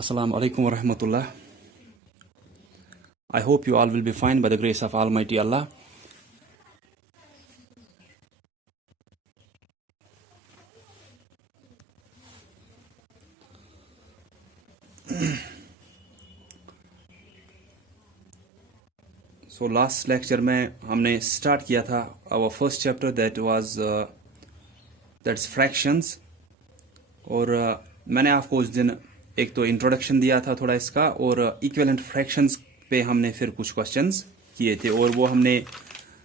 Assalamu alaikum wa rahmatullah. I hope you all will be fine by the grace of Almighty Allah. So last lecture में हमने start किया था our first chapter that's fractions और मैंने आपको उस दिन एक तो इंट्रोडक्शन दिया था थोड़ा इसका और इक्विवेलेंट फ्रैक्शंस पे हमने फिर कुछ क्वेश्चंस किए थे और वो हमने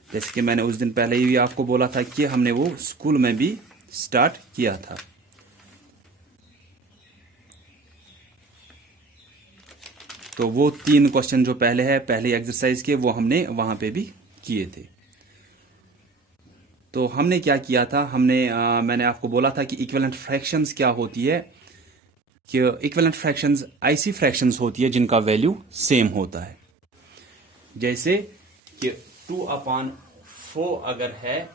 जैसे कि मैंने उस दिन पहले ही आपको बोला था कि हमने वो स्कूल में भी स्टार्ट किया था। तो वो 3 क्वेश्चन जो पहले है पहले एक्सरसाइज के वो हमने वहां पे भी किए थे। तो हमने क्या किया था मैंने आपको बोला था कि इक्विवेलेंट फ्रैक्शंस क्या होती है कि इक्विवेलेंट फ्रैक्शंस ऐसी फ्रैक्शंस होती है जिनका वैल्यू सेम होता है। जैसे कि 2/4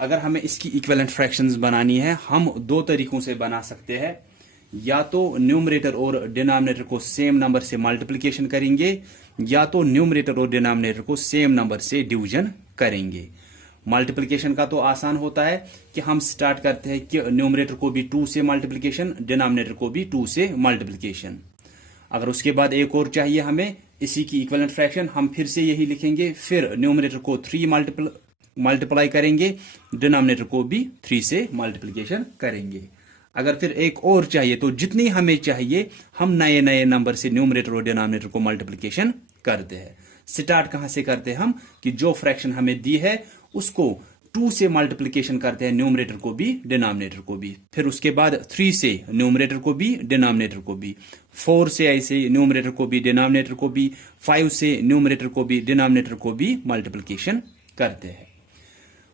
अगर हमें इसकी इक्विवेलेंट फ्रैक्शंस बनानी है हम 2 तरीकों से बना सकते हैं। या तो न्यूमरेटर और डिनोमिनेटर को सेम नंबर से मल्टीप्लिकेशन करेंगे या तो न्यूमरेटर और डिनोमिनेटर को सेम नंबर से डिवीजन करेंगे। मल्टीप्लिकेशन का तो आसान होता है कि हम स्टार्ट करते हैं कि न्यूमरेटर को भी 2 से मल्टीप्लिकेशन डिनोमिनेटर को भी 2 से मल्टीप्लिकेशन। अगर उसके बाद एक और चाहिए हमें इसी की इक्विवेलेंट फ्रैक्शन हम फिर से यही लिखेंगे, फिर न्यूमरेटर को 3 मल्टीप्लाई करेंगे डिनोमिनेटर को भी 3 से मल्टीप्लिकेशन करेंगे। अगर फिर एक और चाहिए तो जितनी हमें चाहिए हम नए नए नंबर से न्यूमरेटर और डिनोमिनेटर को मल्टीप्लिकेशन करते हैं। स्टार्ट कहां से करते हैं हम कि जो फ्रैक्शन हमें दी है उसको 2 से मल्टीप्लिकेशन करते हैं न्यूमरेटर को भी डिनोमिनेटर को भी, फिर उसके बाद 3 से न्यूमरेटर को भी डिनोमिनेटर को भी, 4 से ऐसे न्यूमरेटर को भी डिनोमिनेटर को भी, 5 से न्यूमरेटर को भी डिनोमिनेटर को भी मल्टीप्लिकेशन करते हैं।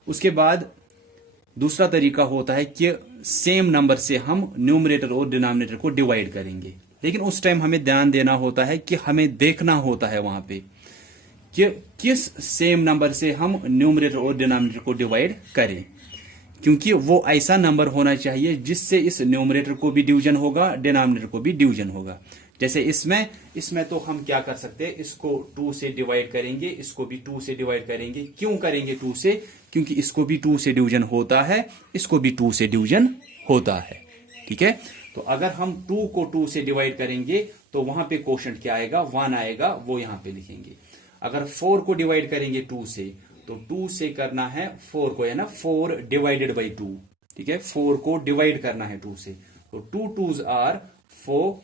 उसके बाद दूसरा तरीका होता है कि सेम नंबर से हम न्यूमरेटर और डिनोमिनेटर को डिवाइड करेंगे, लेकिन उस टाइम हमें ध्यान देना होता है कि हमें देखना होता है वहां पे कि किस सेम नंबर से हम न्यूमरेटर और डिनोमिनेटर को डिवाइड करें, क्योंकि वो ऐसा नंबर होना चाहिए जिससे इस न्यूमरेटर को भी डिवीजन होगा डिनोमिनेटर को भी डिवीजन होगा। जैसे इसमें तो हम क्या कर सकते हैं, इसको 2 से डिवाइड करेंगे, इसको भी 2 से डिवाइड करेंगे। क्यों करेंगे 2 से? क्योंकि इसको भी 2 से डिवीजन होता है, इसको भी 2 से डिवीजन होता है। ठीक है, तो अगर हम 2 को 2 से डिवाइड करेंगे तो वहां पे क्वोशंट क्या आएगा, 1 आएगा, वो यहां पे लिखेंगे। अगर 4 को डिवाइड करेंगे 2 से तो 2 से करना है 4 को, है ना, 4 डिवाइडेड बाई 2। ठीक है, 4 को डिवाइड करना है 2 से, तो 2 2s आर 4।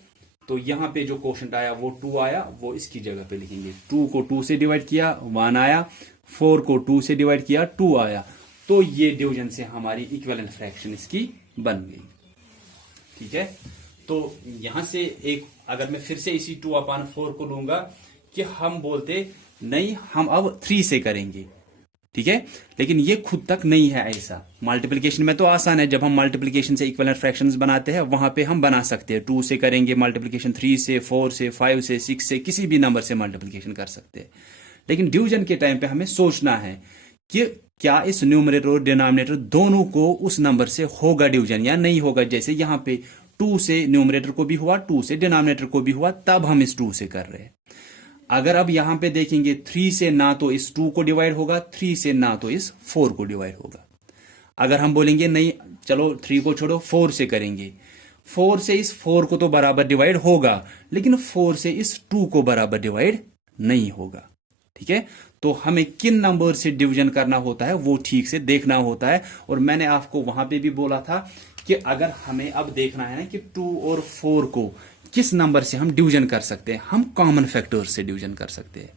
तो यहां पे जो क्वोशंट आया वो 2 आया, वो इसकी जगह पे लिखेंगे। 2 को 2 से डिवाइड किया 1 आया, 4 को 2 से डिवाइड किया 2 आया। तो ये डिवीजन से हमारी इक्विवेलेंट फ्रैक्शन इसकी बन गई। ठीक है, तो यहां से एक अगर मैं फिर से इसी 2/4 को लूंगा कि हम बोलते नहीं हम अब 3 से करेंगे। ठीक है, लेकिन ये खुद तक नहीं है ऐसा। मल्टीप्लिकेशन में तो आसान है, जब हम मल्टीप्लिकेशन से इक्विवेलेंट फ्रैक्शंस बनाते हैं वहां पे हम बना सकते हैं। 2 से करेंगे मल्टीप्लिकेशन, 3 से, 4 से, 5 से, 6 से, किसी भी नंबर से मल्टीप्लिकेशन कर सकते हैं। लेकिन डिवीजन के टाइम पे हमें सोचना है कि क्या इस न्यूमरेटर और डिनोमिनेटर दोनों को उस नंबर से होगा डिवीजन या नहीं होगा। जैसे यहां पे 2 से न्यूमरेटर को भी हुआ, 2 से डिनोमिनेटर को भी हुआ, तब हम इस 2 से कर रहे हैं। अगर अब यहां पे देखेंगे 3 से ना तो इस 2 को डिवाइड होगा, 3 से ना तो इस 4 को डिवाइड होगा। अगर हम बोलेंगे नहीं चलो 3 को छोड़ो 4 से करेंगे, 4 से इस 4 को तो बराबर डिवाइड होगा, लेकिन 4 से इस 2 को बराबर डिवाइड नहीं होगा। ठीक है, तो हमें किन नंबर से डिवीजन करना होता है वो ठीक से देखना होता है। और मैंने आपको वहां पे भी बोला था कि अगर हमें अब देखना है ना कि 2 और 4 को किस नंबर से हम डिवीजन कर सकते हैं, हम कॉमन फैक्टर्स से डिवीजन कर सकते हैं।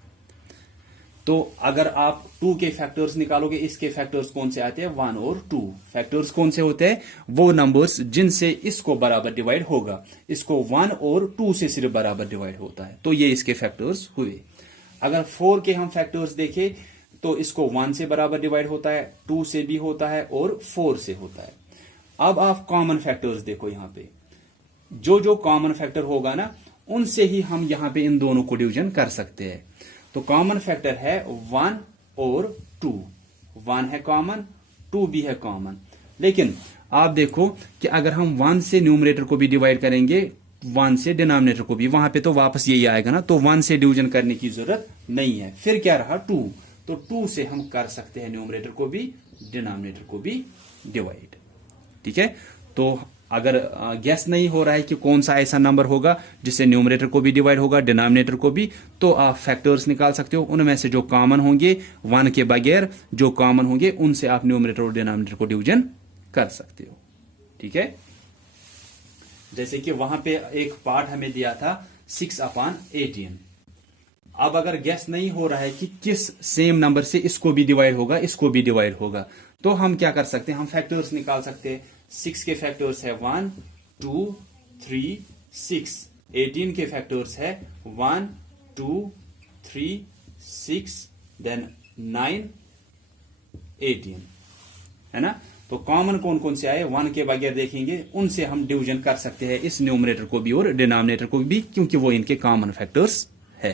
तो अगर आप 2 के फैक्टर्स निकालोगे, इसके फैक्टर्स कौन से आते हैं, 1 और 2। फैक्टर्स कौन से होते हैं, वो नंबर्स जिनसे इसको बराबर डिवाइड होगा। इसको 1 और 2 से सिर्फ बराबर डिवाइड होता है, तो ये इसके फैक्टर्स हुए। अगर 4 के हम फैक्टर्स देखें तो इसको 1 से बराबर डिवाइड होता है, 2 से भी होता है और 4 से होता है। अब आप कॉमन फैक्टर्स देखो, यहां पे जो कॉमन फैक्टर होगा ना उनसे ही हम यहां पे इन दोनों को डिवीजन कर सकते हैं। तो कॉमन फैक्टर है 1 और 2। 1 है कॉमन, 2 भी है कॉमन। लेकिन आप देखो कि अगर हम 1 से न्यूमरेटर को भी डिवाइड करेंगे 1 से डिनोमिनेटर को भी, वहां पे तो वापस यही आएगा ना, तो 1 से डिवीजन करने की जरूरत नहीं है। फिर क्या रहा 2, तो 2 से हम कर सकते हैं न्यूमरेटर को भी डिनोमिनेटर को भी डिवाइड। ठीक है, तो अगर गैस नहीं हो रहा है कि कौन सा ऐसा नंबर होगा जिससे न्यूमरेटर को भी डिवाइड होगा डिनोमिनेटर को भी, तो आप फैक्टर्स निकाल सकते हो। उनमें से जो कॉमन होंगे 1 के बगैर जो कॉमन होंगे उनसे आप न्यूमरेटर और डिनोमिनेटर को डिवीजन कर सकते हो। ठीक है, जैसे कि वहां पे एक पार्ट हमें दिया था 6/18। अब अगर गैस नहीं हो रहा है कि किस सेम नंबर से इसको भी डिवाइड होगा इसको भी डिवाइड होगा, तो हम क्या कर सकते हैं, हम फैक्टर्स निकाल सकते हैं। 6 के फैक्टर्स है 1 2 3 6। 18 के फैक्टर्स है 1 2 3 6 देन 9 18, है ना। तो कॉमन कौन कौन से आए 1 के बगैर देखेंगे, उनसे हम डिवीजन कर सकते हैं इस न्यूमरेटर को भी और डिनोमिनेटर को भी, क्योंकि वो इनके कॉमन फैक्टर्स है।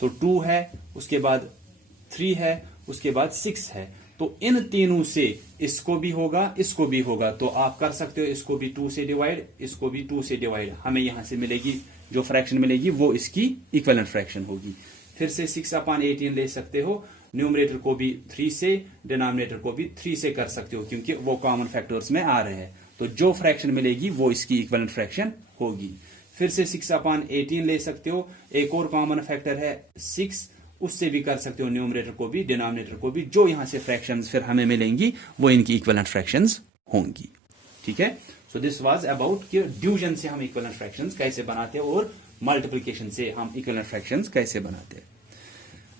तो 2 है, उसके बाद 3 है, उसके बाद 6 है। तो इन तीनों से इसको भी होगा इसको भी होगा, तो आप कर सकते हो इसको भी 2 से डिवाइड इसको भी 2 से डिवाइड। हमें यहां से मिलेगी जो फ्रैक्शन मिलेगी वो इसकी इक्विवेलेंट फ्रैक्शन होगी। फिर से 6/18 ले सकते हो, न्यूमरेटर को भी 3 से डिनोमिनेटर को भी 3 से कर सकते हो, क्योंकि वो कॉमन फैक्टर्स में आ रहे हैं। तो जो फ्रैक्शन मिलेगी वो इसकी इक्विवेलेंट फ्रैक्शन होगी। फिर से 6/18 ले सकते हो, एक और कॉमन फैक्टर है 6, उससे भी कर सकते हो न्यूमरेटर को भी डिनोमिनेटर को भी। जो यहां से फ्रैक्शंस फिर हमें मिलेंगी वो इनकी इक्विवेलेंट फ्रैक्शंस होंगी। ठीक है, सो दिस वाज अबाउट कि डिवीजन से हम इक्विवेलेंट फ्रैक्शंस कैसे बनाते हैं और मल्टीप्लिकेशन से हम इक्विवेलेंट फ्रैक्शंस कैसे बनाते हैं।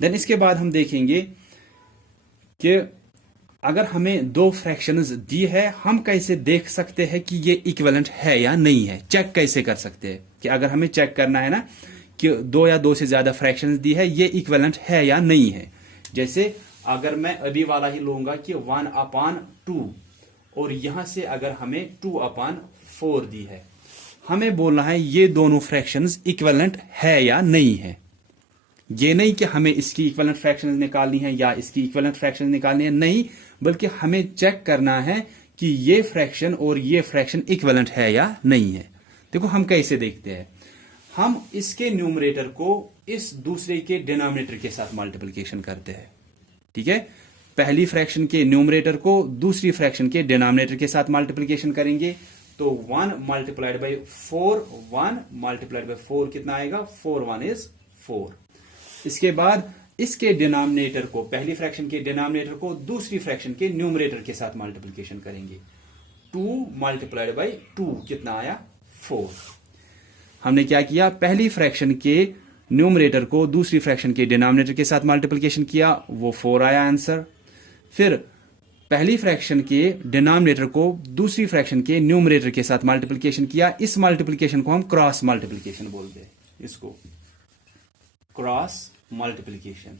देन इसके बाद हम देखेंगे कि अगर हमें 2 फ्रैक्शंस दी है, हम कैसे देख सकते हैं कि ये इक्विवेलेंट है या नहीं है। चेक कैसे कर सकते हैं कि अगर हमें चेक करना है ना कि 2 या 2 से ज्यादा फ्रैक्शंस दी है, ये इक्विवेलेंट है या नहीं है। जैसे अगर मैं अभी वाला ही लूंगा कि 1/2, और यहां से अगर हमें 2/4 दी है, हमें बोलना है ये दोनों फ्रैक्शंस इक्विवेलेंट है या नहीं है। ये नहीं कि हमें इसकी इक्विवेलेंट फ्रैक्शंस निकालनी है या इसकी इक्विवेलेंट फ्रैक्शंस निकालनी है, नहीं, बल्कि हमें चेक करना है कि ये फ्रैक्शन और ये फ्रैक्शन इक्विवेलेंट है या नहीं है। देखो हम कैसे देखते हैं, हम इसके न्यूमरेटर को इस दूसरे के डिनोमिनेटर के साथ मल्टीप्लिकेशन करते हैं। ठीक है, पहली फ्रैक्शन के न्यूमरेटर को दूसरी फ्रैक्शन के डिनोमिनेटर के साथ मल्टीप्लिकेशन करेंगे, तो 1 मल्टीप्लाइड बाई 4, 1 मल्टीप्लाइड बाई 4 कितना आएगा, 4 1 इज 4। इसके बाद इसके डिनोमिनेटर को, पहली फ्रैक्शन के डिनोमिनेटर को दूसरी फ्रैक्शन के न्यूमरेटर के साथ मल्टीप्लिकेशन करेंगे। 2 मल्टीप्लाइड बाई 2 कितना आया, 4। हमने क्या किया, पहली फ्रैक्शन के न्यूमरेटर को दूसरी फ्रैक्शन के डिनोमिनेटर के साथ मल्टीप्लिकेशन किया, वो 4 आया आंसर। फिर पहली फ्रैक्शन के डिनोमिनेटर को दूसरी फ्रैक्शन के न्यूमरेटर के साथ मल्टीप्लिकेशन किया। इस मल्टीप्लिकेशन को हम क्रॉस मल्टीप्लिकेशन बोलते हैं, इसको क्रॉस मल्टीप्लिकेशन।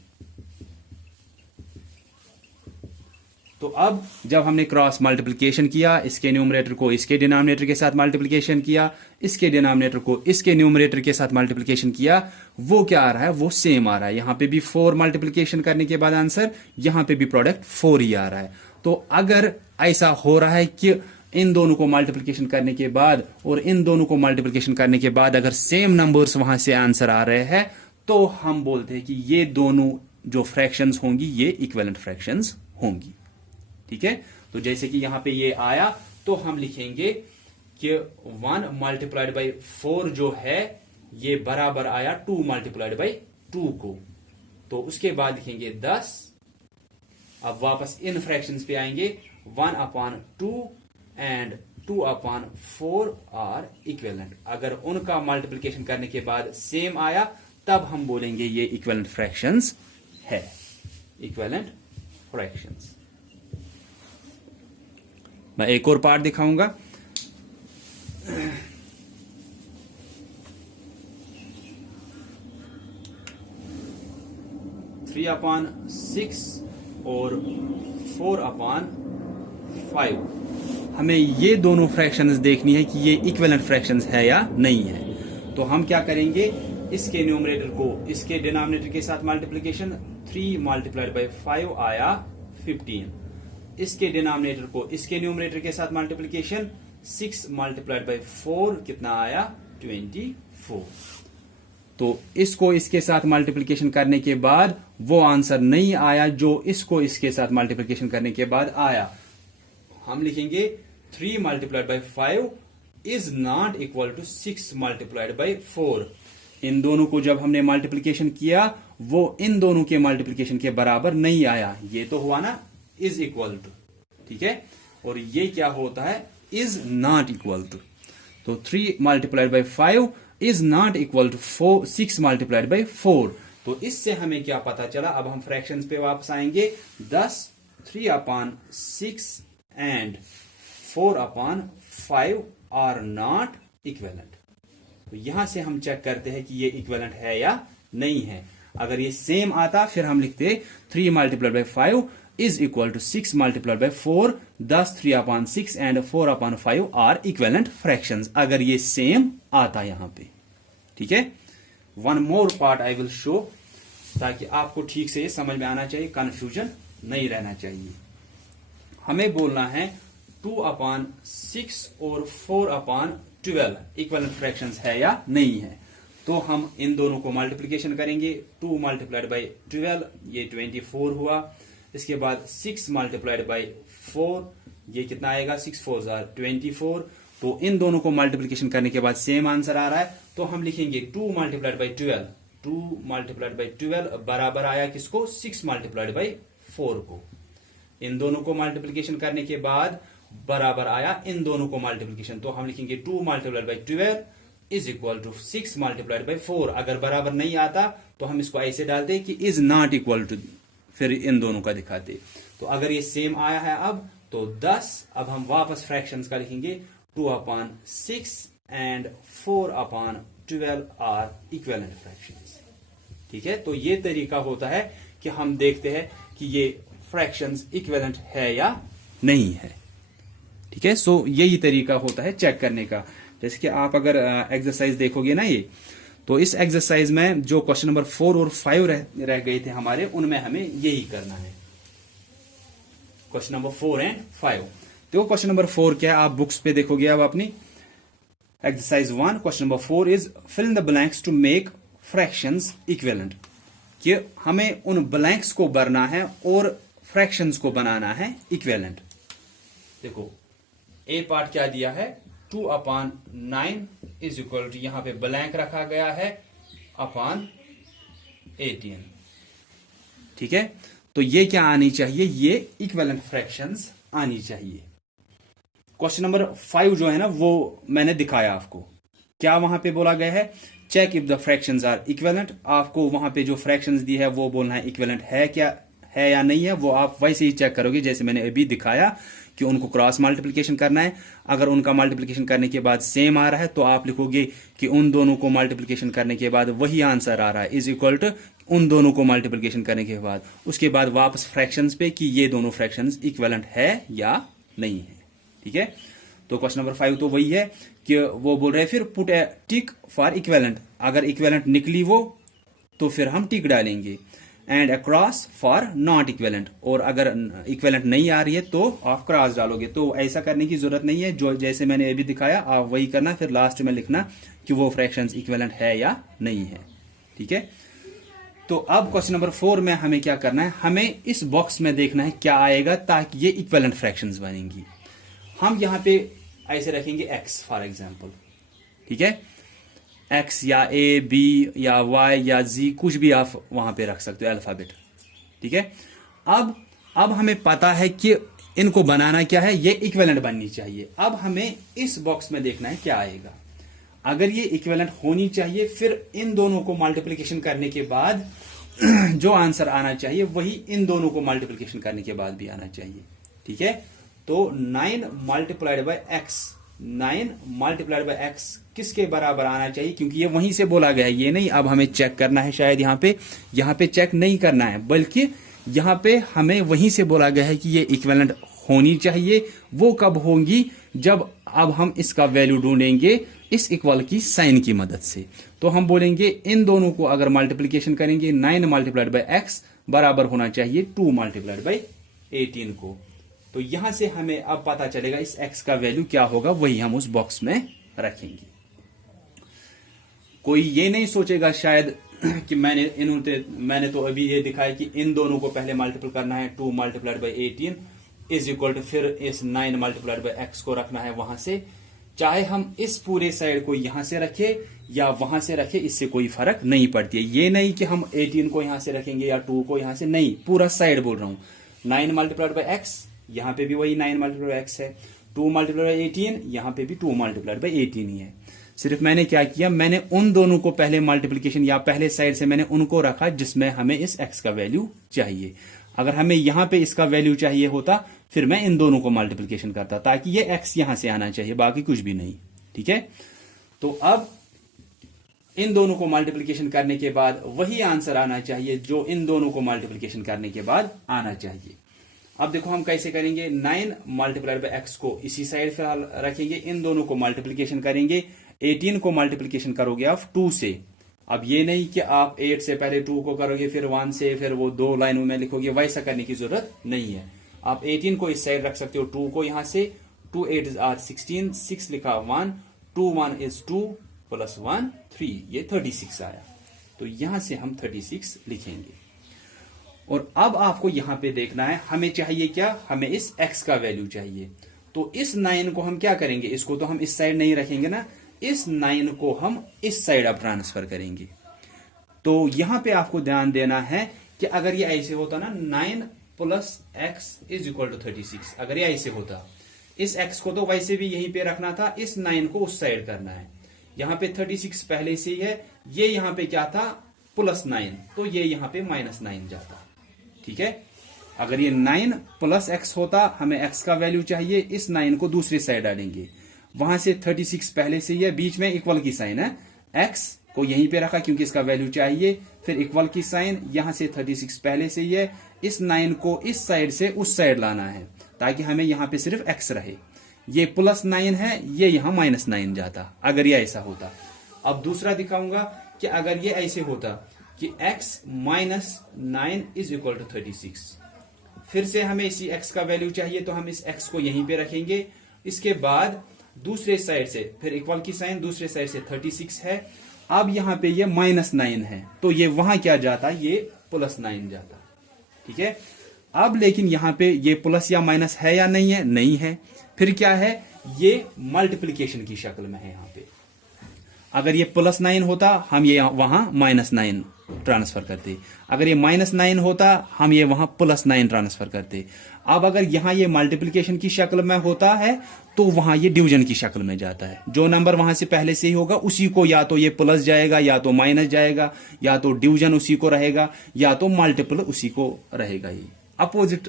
तो अब जब हमने क्रॉस मल्टीप्लिकेशन किया, इसके न्यूमरेटर को इसके डिनोमिनेटर के साथ मल्टीप्लिकेशन किया, इसके डिनोमिनेटर को इसके न्यूमरेटर के साथ मल्टीप्लिकेशन किया, वो क्या आ रहा है, वो सेम आ रहा है। यहां पे भी 4 मल्टीप्लिकेशन करने के बाद आंसर, यहां पे भी प्रोडक्ट 4 ही आ रहा है। तो अगर ऐसा हो रहा है कि इन दोनों को मल्टीप्लिकेशन करने के बाद और इन दोनों को मल्टीप्लिकेशन करने के बाद अगर सेम नंबर्स वहां से आंसर आ रहे हैं, तो हम बोलते हैं कि ये दोनों जो फ्रैक्शंस होंगी ये इक्विवेलेंट फ्रैक्शंस होंगी। ठीक है, तो जैसे कि यहां पे ये आया, तो हम लिखेंगे कि 1 मल्टीप्लाइड बाई 4 जो है ये बराबर आया 2 मल्टीप्लाइड बाई 2 को। तो उसके बाद लिखेंगे 10। अब वापस इन फ्रैक्शंस पे आएंगे, 1/2 एंड 2/4 आर इक्विवेलेंट। अगर उनका मल्टीप्लिकेशन करने के बाद सेम आया, तब हम बोलेंगे ये इक्विवेलेंट फ्रैक्शंस है, इक्विवेलेंट फ्रैक्शंस। मैं एक और पार्ट दिखाऊंगा। 3/6 और 4/5, हमें ये दोनों फ्रैक्शंस देखनी है कि ये इक्विवेलेंट फ्रैक्शंस है या नहीं है। तो हम क्या करेंगे, इसके न्यूमरेटर को इसके डिनोमिनेटर के साथ मल्टीप्लिकेशन, 3 मल्टीप्लाइड बाई 5 आया 15। इसके डिनोमिनेटर को इसके न्यूमरेटर के साथ मल्टीप्लिकेशन, 6 मल्टीप्लाइड बाई 4 कितना आया, 24। तो इसको इसके साथ मल्टीप्लिकेशन करने के बाद वो आंसर नहीं आया जो इसको इसके साथ मल्टीप्लिकेशन करने के बाद आया। हम लिखेंगे 3 multiplied by 5 is not equal to 6 multiplied by 4। इन दोनों को जब हमने मल्टीप्लिकेशन किया वो इन दोनों के मल्टीप्लिकेशन के बराबर नहीं आया। ये तो हुआ ना इज इक्वल टू, ठीक है, और ये क्या होता है इज नॉट इक्वल टू। तो 3 multiplied by 5 is not equal to 6 multiplied by 4। तो इससे हमें क्या पता चला, अब हम फ्रैक्शंस पे वापस आएंगे। 10 3/6 एंड 4/5 आर नॉट इक्विवेलेंट। तो यहां से हम चेक करते हैं कि ये इक्विवेलेंट है या नहीं है। अगर ये सेम आता फिर हम लिखते 3 multiplied by 5 is equal to 6 multiplied by 4। 10 3/6 and 4/5 are equivalent fractions, अगर ये सेम आता यहां पे, ठीक है। One more part I will show, ताकि आपको ठीक से समझ में आना चाहिए, कंफ्यूजन नहीं रहना चाहिए। हमें बोलना है 2/6 और 4/12 इक्विवेलेंट फ्रैक्शंस है या नहीं है। तो हम इन दोनों को मल्टीप्लिकेशन करेंगे। 2 मल्टीप्लाइड बाई 12 ये 24 हुआ। इसके बाद 6 मल्टीप्लाइड बाई 4 ये कितना आएगा, 6 4 24। तो इन दोनों को मल्टीप्लिकेशन करने के बाद सेम आंसर आ रहा है। तो हम लिखेंगे 2 मल्टीप्लाइड बाई 12, 2 मल्टीप्लाइड बाई 12 बराबर आया किसको, 6 मल्टीप्लाइड बाई 4 को। इन दोनों को मल्टीप्लिकेशन करने के बाद बराबर आया इन दोनों को मल्टीप्लिकेशन। तो हम लिखेंगे 2 multiplied by 12 is equal to 6 multiplied by 4। अगर बराबर नहीं आता तो हम इसको ऐसे डालते कि इज नॉट इक्वल टू, फिर इन दोनों का दिखाते। तो अगर ये सेम आया है अब तो 10। अब हम वापस फ्रैक्शंस का लिखेंगे 2/6 एंड 4/12 आर इक्विवेलेंट फ्रैक्शंस, ठीक है। तो ये तरीका होता है कि हम देखते हैं कि ये फ्रैक्शंस इक्विवेलेंट है या नहीं है, ठीक है। सो यही तरीका होता है चेक करने का। जैसे कि आप अगर एक्सरसाइज देखोगे ना ये, तो इस एक्सरसाइज में जो क्वेश्चन नंबर 4 और 5 रह गए थे हमारे, उनमें हमें यही करना है, क्वेश्चन नंबर 4 एंड 5। तो क्वेश्चन नंबर 4 क्या है, आप बुक्स पे देखोगे अब अपनी। Exercise 1 question number 4 is fill in the blanks to make fractions equivalent. कि हमें उन ब्लैंक्स को भरना है और फ्रैक्शंस को बनाना है इक्विवेलेंट। देखो ए पार्ट क्या दिया है, 2/9 इज इक्वल टू, यहां पे ब्लैंक रखा गया है /18, ठीक है। तो ये क्या आनी चाहिए, ये इक्विवेलेंट फ्रैक्शंस आनी चाहिए। क्वेश्चन नंबर 5 जो है ना वो मैंने दिखाया आपको, क्या वहां पे बोला गया है, check if the fractions are equivalent. आपको वहां पे जो फ्रैक्शंस दी है वो बोलना है इक्विवेलेंट है क्या है या नहीं है। वो आप वैसे ही चेक करोगे जैसे मैंने अभी दिखाया कि उनको क्रॉस मल्टीप्लिकेशन करना है। अगर उनका मल्टीप्लिकेशन करने के बाद सेम आ रहा है तो आप लिखोगे कि उन दोनों को मल्टीप्लिकेशन करने के बाद वही आंसर आ रहा है, इज इक्वल टू उन दोनों को मल्टीप्लिकेशन करने के बाद उसके बाद वापस फ्रैक्शंस पे कि ये दोनों फ्रैक्शंस इक्विवेलेंट है या नहीं है, ठीक है। तो क्वेश्चन नंबर 5 तो वही है कि वो बोल रहे हैं फिर put A tick for equivalent. अगर इक्विवेलेंट निकली वो तो फिर हम टिक डालेंगे, and across for not equivalent. और अगर इक्विवेलेंट नहीं आ रही है तो आप क्रॉस डालोगे। तो ऐसा करने की जरूरत नहीं है, जो जैसे मैंने अभी दिखाया आप वही करना, फिर लास्ट में लिखना कि वो फ्रैक्शंस इक्विवेलेंट है या नहीं है, ठीक है। तो अब क्वेश्चन नंबर 4 में हमें क्या करना है, हमें इस बॉक्स में देखना है क्या आएगा ताकि ये इक्विवेलेंट फ्रैक्शंस बनेंगी। हम यहां पे ऐसे रखेंगे x फॉर एग्जांपल, ठीक है। x या a b या y या z कुछ भी आप वहां पे रख सकते हो अल्फाबेट, ठीक है। अब हमें पता है कि इनको बनाना क्या है, ये इक्विवेलेंट बननी चाहिए। अब हमें इस बॉक्स में देखना है क्या आएगा। अगर ये इक्विवेलेंट होनी चाहिए फिर इन दोनों को मल्टीप्लिकेशन करने के बाद जो आंसर आना चाहिए वही इन दोनों को मल्टीप्लिकेशन करने के बाद भी आना चाहिए, ठीक है। तो 9 multiplied by x, 9 multiplied by x किसके बराबर आना चाहिए, क्योंकि ये वहीं से बोला गया है, ये नहीं अब हमें चेक करना है। शायद यहाँ पे चेक नहीं करना है, बल्कि यहाँ पे हमें वहीं से बोला गया है कि ये इक्विवेलेंट होनी चाहिए। वो कब होंगी, जब अब हम इसका वैल्यू ढूंढेंगे इस इक्वल की साइन की मदद से। तो हम बोलेंगे इन दोनों को अगर मल्टीप्लिकेशन करेंगे 9 मल्टीप्लाइड बाय x बराबर होना चाहिए 2 मल्टीप्लाइड बाय 18 को। तो यहां से हमें अब पता चलेगा इस x का वैल्यू क्या होगा, वही हम उस बॉक्स में रखेंगे। कोई ये नहीं सोचेगा शायद कि मैंने तो अभी ये दिखाया कि इन दोनों को पहले मल्टीपल करना है, 2 multiplied by 18 is equal to फिर इस 9 मल्टीप्लाइड बाई एक्स को रखना है वहां से। चाहे हम इस पूरे साइड को यहां से रखे या वहां से रखे, इससे कोई फर्क नहीं पड़ती है। ये नहीं कि हम 18 को यहां से रखेंगे या 2 को यहां से, नहीं, पूरा साइड बोल रहा हूं। 9 मल्टीप्लाइड बाई एक्स, यहां पे भी वही 9 मल्टीप्लाइड बाई एक्स है। 2 मल्टीप्लाइड बाई 18, यहां पे भी 2 मल्टीप्लाइड बाई 18 ही है। सिर्फ मैंने क्या किया, मैंने उन दोनों को पहले मल्टीप्लीकेशन या पहले साइड से मैंने उनको रखा जिसमें हमें इस एक्स का वैल्यू चाहिए। अगर हमें यहां पे इसका वैल्यू चाहिए होता फिर मैं इन दोनों को मल्टीप्लीकेशन करता ताकि ये एक्स यहां से आना चाहिए, बाकी कुछ भी नहीं। ठीक है, तो अब इन दोनों को मल्टीप्लीकेशन करने के बाद वही आंसर आना चाहिए जो इन दोनों को मल्टीप्लीकेशन करने के बाद आना चाहिए। अब देखो हम कैसे करेंगे, 9 मल्टीप्लाइड बाई एक्स को इसी साइड फिलहाल रखेंगे, इन दोनों को मल्टीप्लीकेशन करेंगे। 18 को मल्टीप्लीकेशन करोगे आप 2 से। अब ये नहीं कि आप 8 से पहले 2 को करोगे फिर 1 से, फिर वो 2 लाइनों में लिखोगे, वैसा करने की जरूरत नहीं है। आप 18 को इस साइड रख सकते हो, 2 को यहां से, 2 8 आर 16, 6 लिखा 1, 2 1 इज 2 प्लस 1 3, ये 36 आया। तो यहां से हम 36 लिखेंगे। और अब आपको यहां पे देखना है, हमें चाहिए क्या, हमें इस x का वैल्यू चाहिए। तो इस 9 को हम क्या करेंगे, इसको तो हम इस साइड नहीं रखेंगे ना, इस 9 को हम इस साइड अब ट्रांसफर करेंगे। तो यहां पे आपको ध्यान देना है कि अगर ये ऐसे होता ना, 9 plus x is equal to 36, अगर ये ऐसे होता, इस x को तो वैसे भी यहीं पे रखना था, इस 9 को उस साइड करना है। यहां पे 36 पहले से ही है, ये यहां पे क्या था, प्लस 9, तो ये यहां पे माइनस 9 जाता। ठीक है, अगर ये 9 प्लस एक्स होता, हमें x का वैल्यू चाहिए, इस 9 को दूसरी साइड डालेंगे। वहां से 36 पहले से ही है, बीच में इक्वल की साइन है, x को यहीं पे रखा क्योंकि इसका वैल्यू चाहिए, फिर इक्वल की साइन, यहां से 36 पहले से ही है, इस 9 को इस साइड से उस साइड लाना है ताकि हमें यहां पे सिर्फ x रहे। ये प्लस 9 है, ये यहां माइनस 9 जाता अगर ये ऐसा होता। अब दूसरा दिखाऊंगा कि अगर ये ऐसे होता कि x minus 9 is equal to 36, फिर से हमें इसी x का वैल्यू चाहिए तो हम इस x को यहीं पे रखेंगे। इसके बाद दूसरे साइड से फिर इक्वल की साइन, दूसरे साइड से 36 है। अब यहां पे ये माइनस 9 है तो ये वहां क्या जाता, ये प्लस 9 जाता। ठीक है, अब लेकिन यहां पे ये प्लस या माइनस है या नहीं है, नहीं है, फिर क्या है, ये मल्टीप्लीकेशन की शक्ल में है। यहां पे अगर ये प्लस 9 होता हम ये वहां माइनस 9 ट्रांसफर करते, अगर ये माइनस 9 होता हम ये वहां प्लस 9 ट्रांसफर करते। अब अगर यहां ये मल्टीप्लीकेशन की शक्ल में होता है तो वहां ये डिवीजन की शक्ल में जाता है। जो नंबर वहां से पहले से ही होगा उसी को या तो ये प्लस जाएगा या तो माइनस जाएगा, या तो डिवीजन उसी को रहेगा या तो मल्टीपल उसी को रहेगा। ये अपोजिट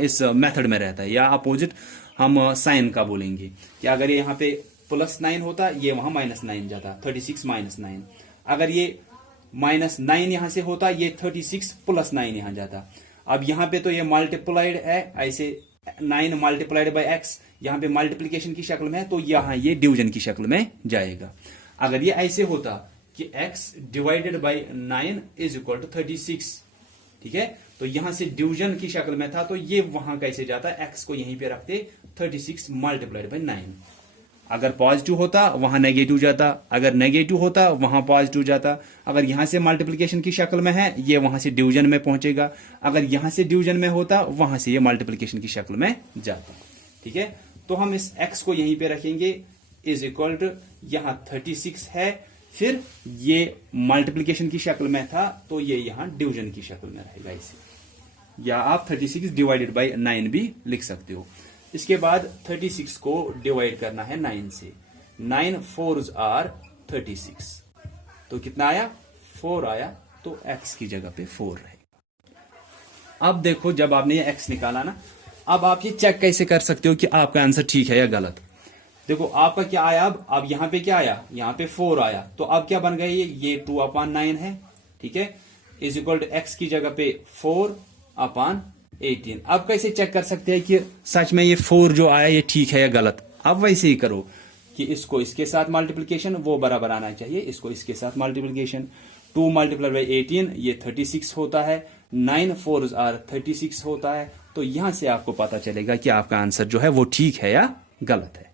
इस मेथड में रहता है, या अपोजिट हम साइन का बोलेंगे कि अगर ये यहां पे प्लस 9 होता, ये वहां माइनस 9 जाता, 36 माइनस 9। अगर ये माइनस 9 यहां से होता, ये 36 प्लस 9 यहां जाता। अब यहां पे तो ये मल्टीप्लाइड है, ऐसे 9 मल्टीप्लाइड बाय एक्स, यहां पे मल्टीप्लीकेशन की शक्ल में है तो यहां ये डिवीजन की शक्ल में जाएगा। अगर ये ऐसे होता कि x divided by 9 is equal to 36, ठीक है, तो यहां से डिवीजन की शक्ल में था तो ये वहां कैसे जाता है, x को यहीं पे रखते, 36 मल्टीप्लाइड बाय 9। अगर पॉजिटिव होता वहां नेगेटिव जाता, अगर नेगेटिव होता वहां पॉजिटिव जाता। अगर यहां से मल्टीप्लिकेशन की शक्ल में है ये वहां से डिवीजन में पहुंचेगा, अगर यहां से डिवीजन में होता वहां से ये मल्टीप्लिकेशन की शक्ल में जाता। ठीक है, तो हम इस x को यहीं पे रखेंगे, इज इक्वल टू यहां 36 है, फिर ये मल्टीप्लिकेशन की शक्ल में था तो ये यहां डिवीजन की शक्ल में रहेगा इसे, या आप 36 डिवाइडेड बाई 9 भी लिख सकते हो। इसके बाद 36 को डिवाइड करना है 9 से, 9 4s आर 36, तो कितना आया, 4 आया, तो x की जगह पे 4 रहेगा। अब देखो जब आपने ये x निकाला ना, अब आप ये चेक कैसे कर सकते हो कि आपका आंसर ठीक है या गलत। देखो आपका क्या आया, अब यहां पे क्या आया, यहां पे 4 आया, तो अब क्या बन गया, ये 2/9 है, ठीक है, इज इक्वल टू x की जगह पे 4/18। अब कैसे चेक कर सकते हैं कि सच में ये 4 जो आया ये ठीक है या गलत। अब वैसे ही करो कि इसको इसके साथ मल्टीप्लिकेशन वो बराबर आना चाहिए, इसको इसके साथ मल्टीप्लिकेशन, 2 मल्टीप्लाई बाई 18 ये 36 होता है, 9 4s आर 36 होता है। तो यहां से आपको पता चलेगा कि आपका आंसर जो है वो ठीक है या गलत है।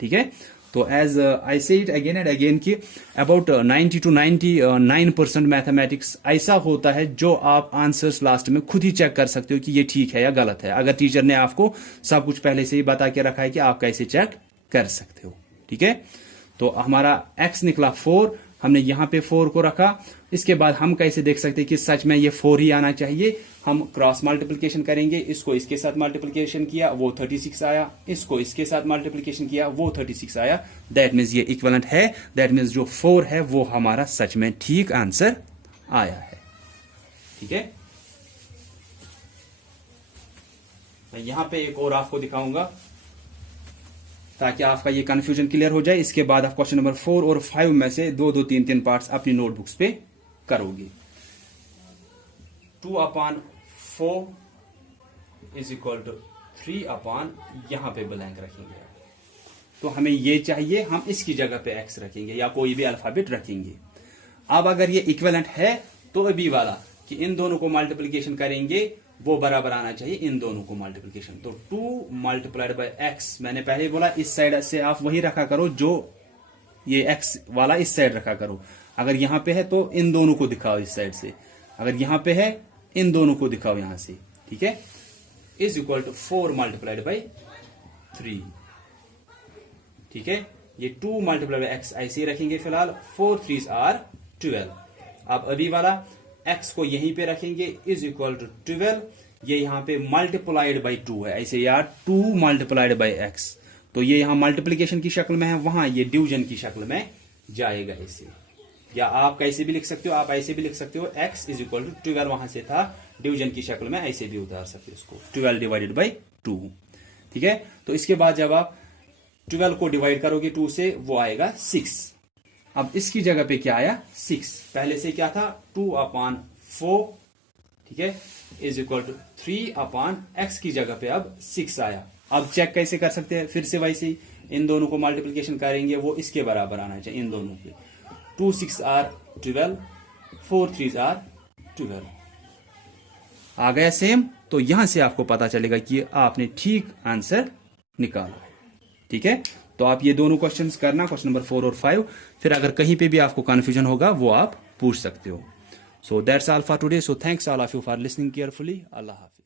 ठीक है, तो एज आई से इट अगेन एंड अगेन कि अबाउट 90 to 99% मैथमेटिक्स ऐसा होता है जो आप आंसर्स लास्ट में खुद ही चेक कर सकते हो कि ये ठीक है या गलत है, अगर टीचर ने आपको सब कुछ पहले से ही बता के रखा है कि आप कैसे चेक कर सकते हो। ठीक है, तो हमारा x निकला 4, हमने यहां पे 4 को रखा। इसके बाद हम कैसे देख सकते हैं कि सच में ये 4 ही आना चाहिए? हम क्रॉस मल्टीप्लिकेशन करेंगे, इसको इसके साथ मल्टीप्लिकेशन किया वो 36 आया, इसको इसके साथ मल्टीप्लिकेशन किया वो 36 आया। दैट मीन्स ये इक्विवेलेंट है, दैट मीन्स जो 4 है वो हमारा सच में ठीक आंसर आया है। ठीक है, मैं यहां पे एक और आपको दिखाऊंगा ताकि आपका ये कंफ्यूजन क्लियर हो जाए। इसके बाद आप क्वेश्चन नंबर 4 और 5 में से 2-2, 3-3 पार्ट्स अपनी नोटबुक्स पे करोगे। 2/4 इज इक्वल टू 3 यहां पे ब्लैंक रखेंगे। तो हमें ये चाहिए, हम इसकी जगह पे x रखेंगे या कोई भी अल्फाबेट रखेंगे। अब अगर ये इक्विवेलेंट है तो अभी वाला कि इन दोनों को मल्टीप्लिकेशन करेंगे वो बराबर आना चाहिए इन दोनों को मल्टीप्लिकेशन। तो 2 मल्टीप्लाइड बाय x, मैंने पहले बोला इस साइड से आप वही रखा करो जो ये x वाला इस साइड रखा करो। अगर यहां पे है तो इन दोनों को दिखाओ इस साइड से, अगर यहां पे है इन दोनों को दिखाओ यहां से। ठीक है, is equal to 4 multiplied by 3। ठीक है, ये 2 मल्टीप्लाइड बाय x ऐसे ही रखेंगे फिलहाल। 4 3s आर 12। अब अभी वाला x को यहीं पे रखेंगे, इज इक्वल टू 12। ये यहां पे मल्टीप्लाइड बाय 2 है, ऐसे यार 2 मल्टीप्लाइड बाय x। तो ये यहां मल्टीप्लिकेशन की शक्ल में है, वहां ये डिवीजन की शक्ल में जाएगा ऐसे। या आप कैसे भी लिख सकते हो, आप ऐसे भी लिख सकते हो x इज इक्वल टू 12 वहां से था डिवीजन की शक्ल में, ऐसे भी उतार सकते हो इसको 12 डिवाइडेड बाय 2। ठीक है, तो इसके बाद जब आप 12 को डिवाइड करोगे 2 से वो आएगा 6। अब इसकी जगह पे क्या आया 6, पहले से क्या था 2/4। ठीक है, इज इक्वल टू 3/x की जगह पे अब 6 आया। अब चेक कैसे कर सकते हैं, फिर से वैसे ही इन दोनों को मल्टीप्लिकेशन करेंगे वो इसके बराबर आना चाहिए इन दोनों के। 2 6 आर 12, 4 3s आर 12 आ गया सेम। तो यहां से आपको पता चलेगा कि आपने ठीक आंसर निकाला। ठीक है, तो आप ये दोनों क्वेश्चंस करना, क्वेश्चन नंबर 4 और 5। फिर अगर कहीं पे भी आपको कंफ्यूजन होगा वो आप पूछ सकते हो। So that's all for today. So thanks all of you for listening carefully. Allah Hafiz.